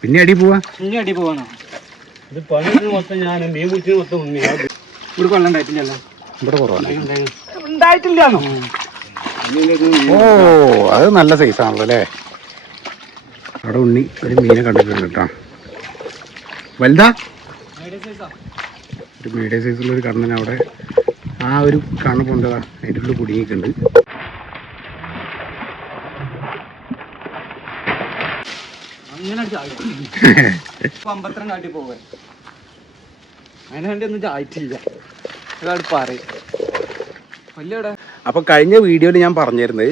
പിന്നെ അടി പോവാ പോവാണോ? ഇത് പണി മൊത്തം ഞാൻ മീൻ കുടിച്ച് മൊത്തം ഇവിടെ കൊല്ലം ഉണ്ടായിട്ടില്ലല്ലോ. ഇവിടെ കുറവാണ്. ഉണ്ടായിട്ടില്ലാന്നോ? ഓ അത് നല്ല സൈസാണല്ലോ അല്ലേ. അവിടെ ഉണ്ണി ഒരു മീനെ കണ്ടിട്ടുണ്ട് കേട്ടോ. വലുതാ? ഒരു മീഡിയം സൈസുള്ള ഒരു കണ്ണൻ അവിടെ ആ ഒരു കണ്ണ് പൊന്തതാ അതിൻ്റെ ഉള്ളിൽ കുടുങ്ങിയിട്ടുണ്ട്. അങ്ങനെ പമ്പത്രം കാട്ടി പോവാൻ അതിന് വേണ്ടി ഒന്നും ചായറ്റില്ല. പറയും വല്യവിടെ. അപ്പോൾ കഴിഞ്ഞ വീഡിയോയിൽ ഞാൻ പറഞ്ഞിരുന്നത്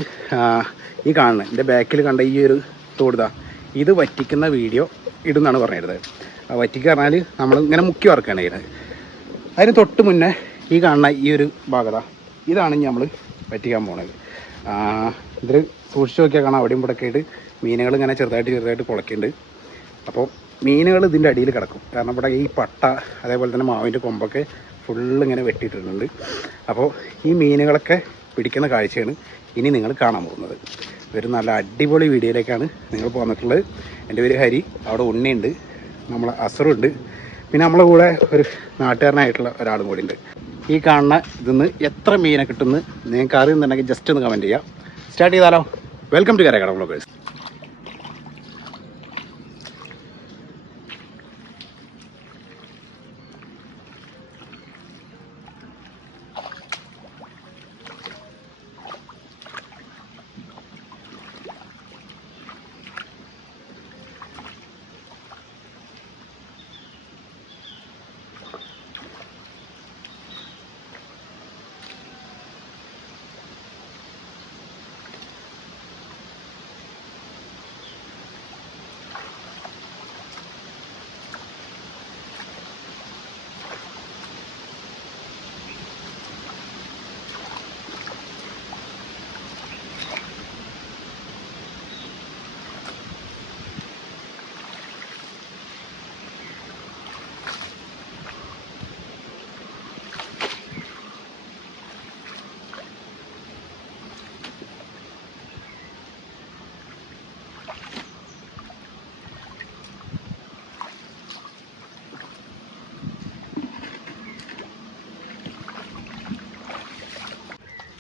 ഈ കാണുന്നത് എൻ്റെ ബാക്കിൽ കണ്ട ഈ ഒരു തോടുതാ ഇത് വറ്റിക്കുന്ന വീഡിയോ ഇടുന്നാണ് പറഞ്ഞിരുന്നത്. വറ്റിക്കുക പറഞ്ഞാൽ നമ്മൾ ഇങ്ങനെ മുക്കി വറക്കുകയാണ് ചെയ്യുന്നത്. അതിന് തൊട്ട് മുന്നേ ഈ കാണുന്ന ഈ ഒരു ഭാഗത ഇതാണ് നമ്മൾ വറ്റിക്കാൻ പോകുന്നത്. ഇതിൽ സൂക്ഷിച്ച് നോക്കിയാൽ കാണാം അവിടെയും ഇവിടെ ആയിട്ട് മീനുകൾ ഇങ്ങനെ ചെറുതായിട്ട് കുളയ്ക്കുന്നുണ്ട്. അപ്പോൾ മീനുകൾ ഇതിൻ്റെ അടിയിൽ കിടക്കും. കാരണം ഇവിടെ ഈ പട്ട അതേപോലെ തന്നെ മാവിൻ്റെ കൊമ്പൊക്കെ ഫുള്ള് ഇങ്ങനെ വെട്ടിയിട്ടിട്ടുണ്ട്. അപ്പോൾ ഈ മീനുകളൊക്കെ പിടിക്കുന്ന കാഴ്ചയാണ് ഇനി നിങ്ങൾ കാണാൻ പോകുന്നത്. ഒരു നല്ല അടിപൊളി വീഡിയോയിലേക്കാണ് നിങ്ങൾ പോന്നിട്ടുള്ളത്. എൻ്റെ പേര് ഹരി, അവിടെ ഉണ്ണിയുണ്ട്, നമ്മളെ അസറുണ്ട്, പിന്നെ നമ്മളെ കൂടെ ഒരു നാട്ടുകാരനായിട്ടുള്ള ഒരാളും കൂടി ഉണ്ട്. ഈ കാണുന്ന ഇതിന്ന് എത്ര മീനെ കിട്ടുമെന്ന് നിങ്ങൾക്ക് അറിയുന്നുണ്ടെങ്കിൽ ജസ്റ്റ് ഒന്ന് കമൻറ്റ് ചെയ്യാം. സ്റ്റാർട്ട് ചെയ്താലോ? Welcome to Karakada vloggers.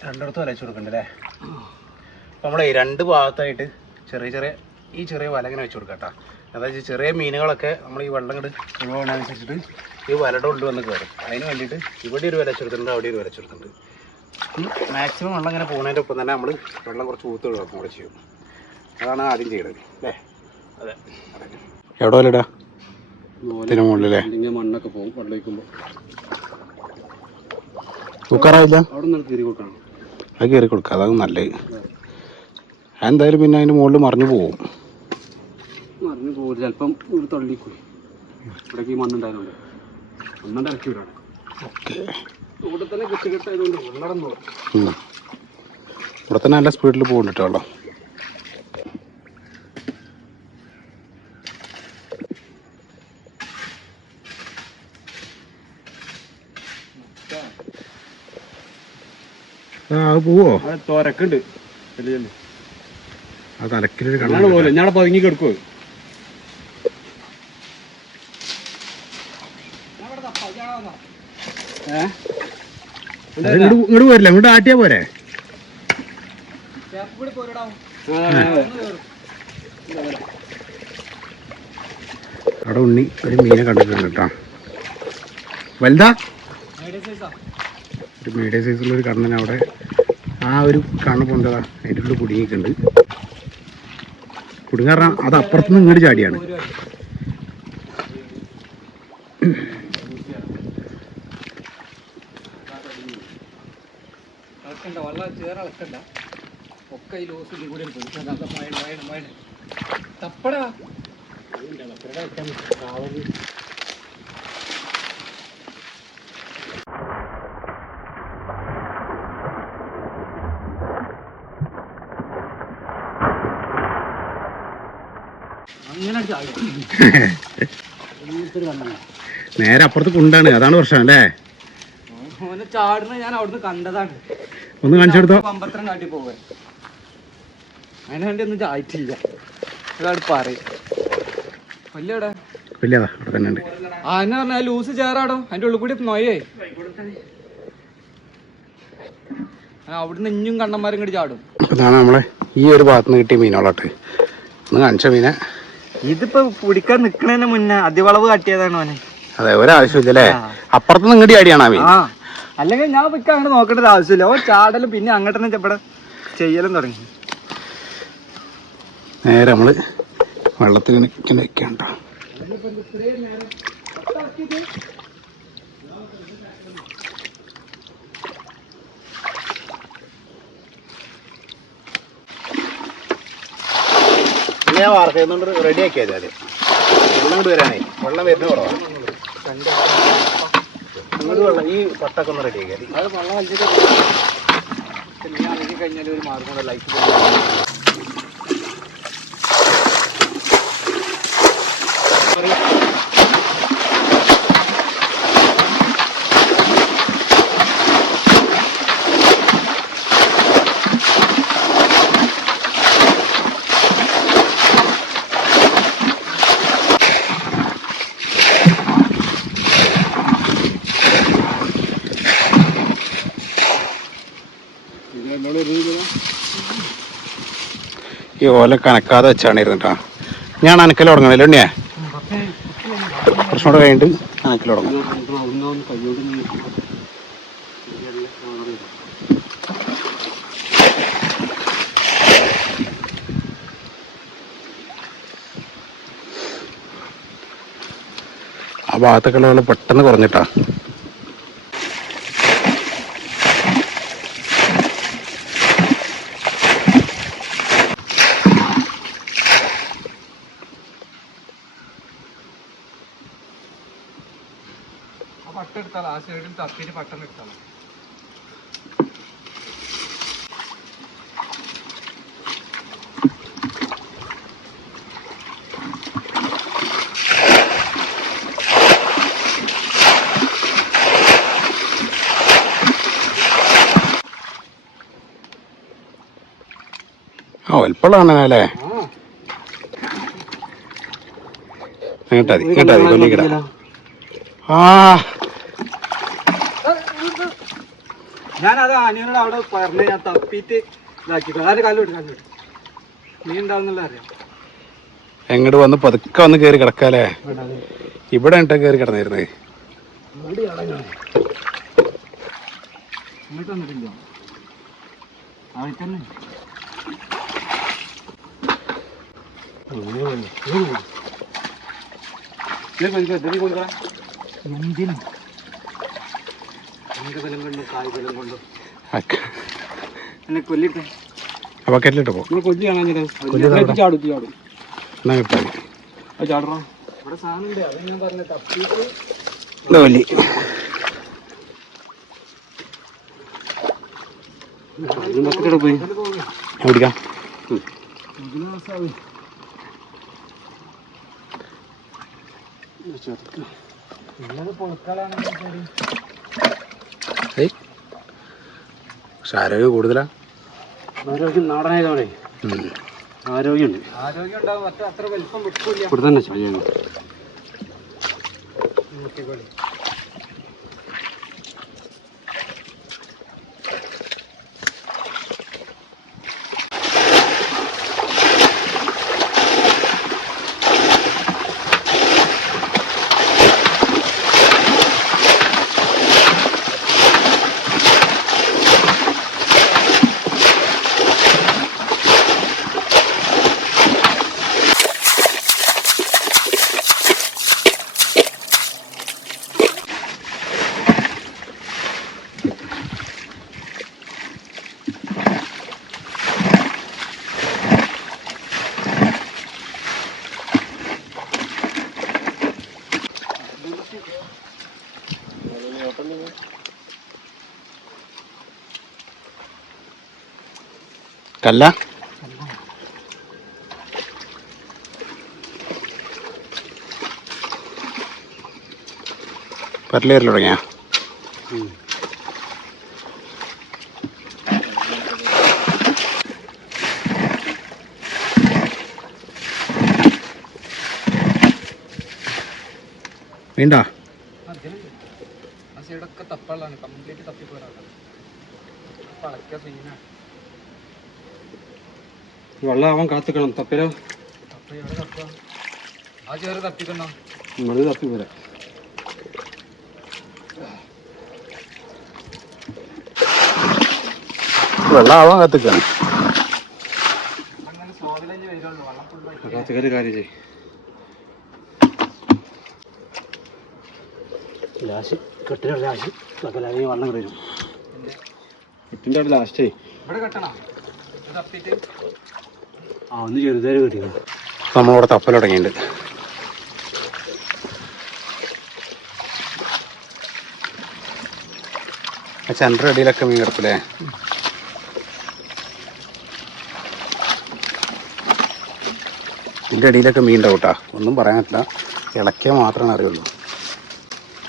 രണ്ടിടത്തും വലച്ചു കൊടുക്കണ്ടല്ലേ. അപ്പോൾ നമ്മളെ രണ്ട് ഭാഗത്തായിട്ട് ചെറിയ വല ഇങ്ങനെ വെച്ച് കൊടുക്കാം കേട്ടോ. അതായത് ചെറിയ മീനുകളൊക്കെ നമ്മൾ ഈ വെള്ളം ഇങ്ങോട്ട് അനുസരിച്ചിട്ട് ഈ വലയുടെ ഉള്ളിൽ വന്ന് കയറും. അതിന് വേണ്ടിയിട്ട് ഇവിടെ ഒരു വലച്ചു കൊടുക്കുന്നുണ്ട്, അവിടെ ഒരു വലച്ചു കൊടുക്കുന്നുണ്ട്. മാക്സിമം വെള്ളം ഇങ്ങനെ പോകുന്നതിൻ്റെ ഒപ്പം തന്നെ നമ്മൾ വെള്ളം കുറച്ച് ഊത്ത് ഒഴിവാക്കും കൂടെ ചെയ്യും. അതാണ് ആദ്യം ചെയ്യുന്നത് അല്ലേ? അതെ. എവിടെ വലയിടാ? ഇതിന് മുകളിലല്ലേ? മണ്ണൊക്കെ പോകും വെള്ളം വയ്ക്കുമ്പോൾ. തൂക്കാറായില്ല? അവിടെ നിന്ന് കയറി കൊടുക്കണം. അത് കയറി കൊടുക്കുക, അതാണ് നല്ലത്. എന്തായാലും പിന്നെ അതിൻ്റെ മുകളിൽ മറിഞ്ഞു പോകും. ചിലപ്പം ഒരു തള്ളിപ്പോയി. ഇവിടേക്ക് ഈ മണ്ണുണ്ടായതുകൊണ്ട് ഒന്നുകൊണ്ട് ഇറക്കി വിടാണ്. ഓക്കെ. ഇവിടെ തന്നെ കെട്ടിക്കെട്ടായതുകൊണ്ട് വെള്ളം ഇവിടെ തന്നെ നല്ല സ്പീഡിൽ പോകുന്നുണ്ട് വെള്ളം. അത് പോവോ? തോരക്കുണ്ട്. അത് തലക്കിലൊരു കണ്ണാണ് പോലെ ഞാൻ പതുങ്ങി കിടക്കുവോ? ഇങ്ങോട്ട് പോരില്ല, ഇങ്ങോട്ട് ആട്ടിയാ പോരെ? അവിടെ ഉണ്ണി ഒരു മീനെ കണ്ടിട്ടുണ്ട് കേട്ടോ. വലുതാ? ഒരു മീഡിയം സൈസുള്ള ഒരു കണ്ണൻ അവിടെ ആ ഒരു കണ്ണ് പൊന്തതാ അതിൻ്റെ ഉള്ളിൽ കുടുങ്ങിയിട്ടുണ്ട്. കുടുങ്ങാറ അത് അപ്പുറത്തുനിന്ന് ഇങ്ങോട്ട് ചാടിയാണ്. നേരെ അപ്പുറത്ത് കുണ്ടാണ്, അതാണ് പ്രശ്നം അല്ലേ? ചാടുന്ന ഞാൻ അവിടുന്ന് കണ്ടതാണ്. ഒന്ന് കാണിച്ചെടുത്തോ. പമ്പത്രം കാട്ടി പോവാൻ അതിന് വേണ്ടി ഒന്നും ആയിട്ടില്ല. ഒരാൾ പറയും വലിയവിടെ വലിയതാ അവിടെ തന്നെ ഉണ്ട്. ആ എന്നെ പറഞ്ഞാൽ ലൂസ് ചേറാടോ അതിൻ്റെ ഉള്ളിൽ കൂടി നോയേ അവിടുന്ന് ഇഞ്ഞും കണ്ണന്മാരും കൂടി ചാടും. അതാണ് നമ്മളെ ഈ ഒരു ഭാഗത്ത് നിന്ന് കിട്ടിയ മീനോളാട്ട് ഒന്ന് കാണിച്ച മീനെ. ഇതിപ്പോ പിടിക്കാൻ നിക്കണതിന് മുന്നേ അതിവളവ് കാട്ടിയതാണ് അവനെ. അതെ ഒരാവശ്യമില്ലല്ലേ, അപ്പുറത്ത് ഇങ്ങോട്ട് ചാടിയാണ് ആ മീൻ. ആ അല്ലെങ്കിൽ ഞാൻ പിക്ക് അങ്ങോട്ട് നോക്കേണ്ട ഒരു ആവശ്യമില്ല. ഓ ചാടലും പിന്നെ അങ്ങോട്ട് തന്നെ ഇവിടെ ചെയ്യലും തുടങ്ങി. നേരെ നമ്മള് വെള്ളത്തിൽ വെക്കണ്ട. ഞാൻ വാർത്തയുന്നുണ്ട് റെഡി ആക്കിയാൽ മതി. വെള്ളം കൊണ്ട് വരാനേ വെള്ളം വരുന്ന കുറവാണ്. അങ്ങോട്ട് വെള്ളം ഈ പട്ടൊക്കെ ഒന്ന് റെഡി ആക്കിയാൽ മതി. അത് വെള്ളം വലിച്ചിട്ട് നീ അലക്കി കഴിഞ്ഞാൽ ഒരു മാർഗം ലൈഫ് ഈ ഓല കനക്കാതെ വെച്ചാണ് ഇരുന്നിട്ടാ ഞാൻ അനക്കൽ തുടങ്ങണല്ലോ ഉണ്ണിയാ. കുറച്ചും കൂടെ കഴിഞ്ഞിട്ട് അനക്കൽ തുടങ്ങും. ആ ഭാഗത്തൊക്കെ ഉള്ള വെള്ളം പെട്ടെന്ന് കുറഞ്ഞിട്ടാ. പട്ട എടുത്താലോ ആ സൈഡിൽ തപ്പിയിട്ട് പട്ടെന്ന് എടുത്താലോ. ആ വലുപ്പമുള്ളതാണ് അല്ലേ. കേട്ടാതി കേട്ടാതി കൊല്ലിക്കട. ആ ഞാനത് അനിയനോട് അവിടെ പറഞ്ഞ് ഞാൻ തപ്പിയിട്ട് ഇതാക്കി. ആര് കാലോട്ട് നീ ഉണ്ടാവുന്നുള്ള അറിയാം. എങ്ങോട്ട് വന്ന് പതുക്കെ വന്ന് കയറി കിടക്കാല്ലേ. ഇവിടെ ഇട്ടാ കയറി കിടന്നിരുന്നേ. ഇങ്ങോട്ട് വന്നിട്ടില്ല അവിടെ തന്നെ. എന്തിനും അംഗബലം കൊണ്ടും കായ്ബലം കൊണ്ടും എന്നെ കൊല്ലിട്ടെ. അപ്പൊ കല്ലിട്ട് പോ. കൊല്ലി കാണാൻ ചാടും ചാടും എന്നാ കിട്ടാ അത് ചാടറോ. ഇവിടെ സാധനം ഉണ്ട്. അത് ഞാൻ പറഞ്ഞ തപ്പിയിട്ട് കൊല്ലി പോയി ഓടിക്കാം. പക്ഷെ ആരോഗ്യം കൂടുതലാ. ആരോഗ്യം നാടനായതോടെ ആരോഗ്യമുണ്ട്. ആരോഗ്യം ഉണ്ടാവും. മറ്റേ അത്ര വലിപ്പം വെക്കില്ല. ഇവിടെ തന്നെ ചെയ്യണം. കല്ല പരലേറിൽ തുടങ്ങിയ വീണ്ടാ വെള്ളമാവാൻ കാത്തിക്കണം. തപ്പിലോ നമ്മൾ തപ്പി പോരാ. വെള്ളമാവാൻ കത്തിക്കാണ്. കാത്തുകാര് കാര്യം ചെയ്യും. ലാസ്റ്റ് കെട്ടിനുള്ള ലാസ്റ്റ് സകലായി വെള്ളം കിടക്കും. കെട്ടിൻ്റെ അവിടെ ലാസ്റ്റേ ആ ഒന്ന് ചെറുതായി കെട്ടിക്കണം. നമ്മളിവിടെ തപ്പൽ തുടങ്ങിയിട്ടുണ്ട്. ചന്ദ്ര അടിയിലൊക്കെ മീൻ കിടക്കില്ലേ? ഇതിൻ്റെ അടിയിലൊക്കെ മീൻ ഉണ്ടാവും കേട്ടോ. ഒന്നും പറയാൻ പറ്റില്ല. ഇളക്കിയാൽ മാത്രമേ അറിയുള്ളൂ.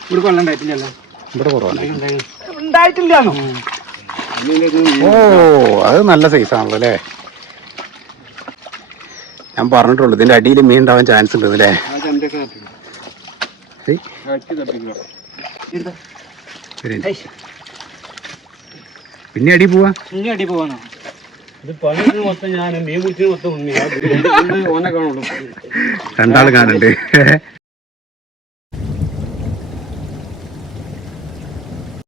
ഇവിടെ കൊല്ലം ഉണ്ടായിട്ടില്ലല്ലോ. ഇവിടെ കുറവാണ്. ഉണ്ടായിട്ടില്ലാന്നോ? ഓ അത് നല്ല സൈസാണല്ലോ അല്ലേ? ഞാൻ പറഞ്ഞിട്ടുള്ളൂ ഇതിൻ്റെ അടിയിൽ മീൻ ഉണ്ടാവാൻ ചാൻസ് ഉണ്ട് അല്ലേ? പിന്നെ അടി പോവാ. പിന്നെ അടി പോവാനോ? ഇത് പണി മൊത്തം ഞാൻ മീൻ കുറിച്ച് മൊത്തം ഓനെ കാണുള്ളൂ. രണ്ടാൾ കാണുന്നുണ്ട്.